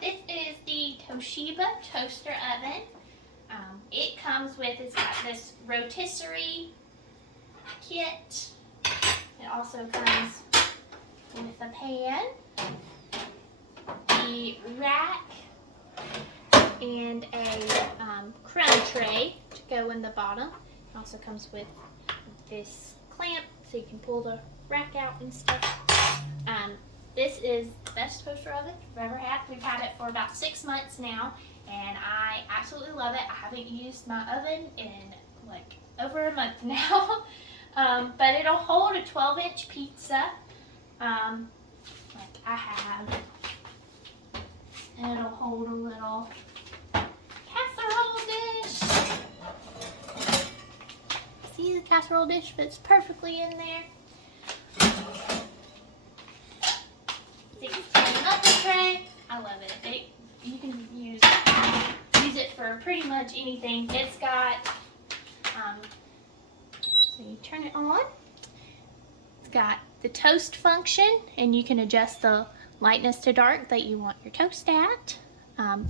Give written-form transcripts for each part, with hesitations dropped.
This is the Toshiba Toaster Oven. It comes with, it's got this rotisserie kit. It also comes with a pan, the rack, and a crumb tray to go in the bottom. It also comes with this clamp so you can pull the rack out and stuff. This is the best toaster oven I've ever had. We've had it for about 6 months now, and I absolutely love it. I haven't used my oven in like over a month now, but it'll hold a 12-inch pizza like I have. And it'll hold a little casserole dish. See, the casserole dish fits perfectly in there. Tray. I love it. You can use it for pretty much anything. It's got, so you turn it on. It's got the toast function, and you can adjust the lightness to dark that you want your toast at.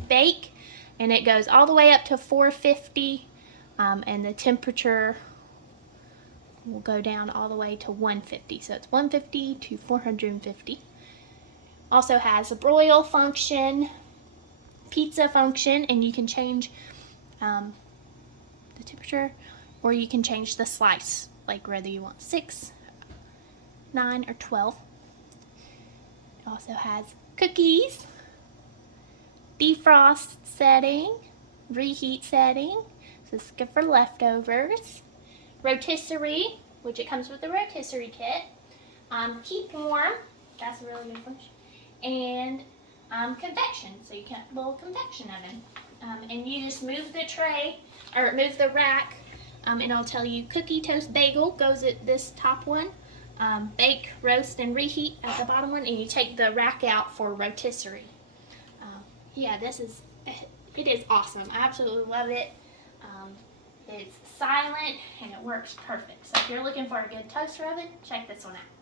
Bake, and it goes all the way up to 450, and the temperature will go down all the way to 150. So it's 150 to 450. Also has a broil function, pizza function, and you can change the temperature, or you can change the slice, like whether you want 6, 9, or 12. It also has cookies, defrost setting, reheat setting, so it's good for leftovers, rotisserie, which it comes with the rotisserie kit, keep warm, that's a really good function, and convection, so you can have a little convection oven. And you just move the tray, or move the rack, and it'll tell you cookie, toast, bagel goes at this top one, bake, roast, and reheat at the bottom one, and you take the rack out for rotisserie. Yeah, it is awesome. I absolutely love it. It's silent and it works perfect. So if you're looking for a good toaster oven, check this one out.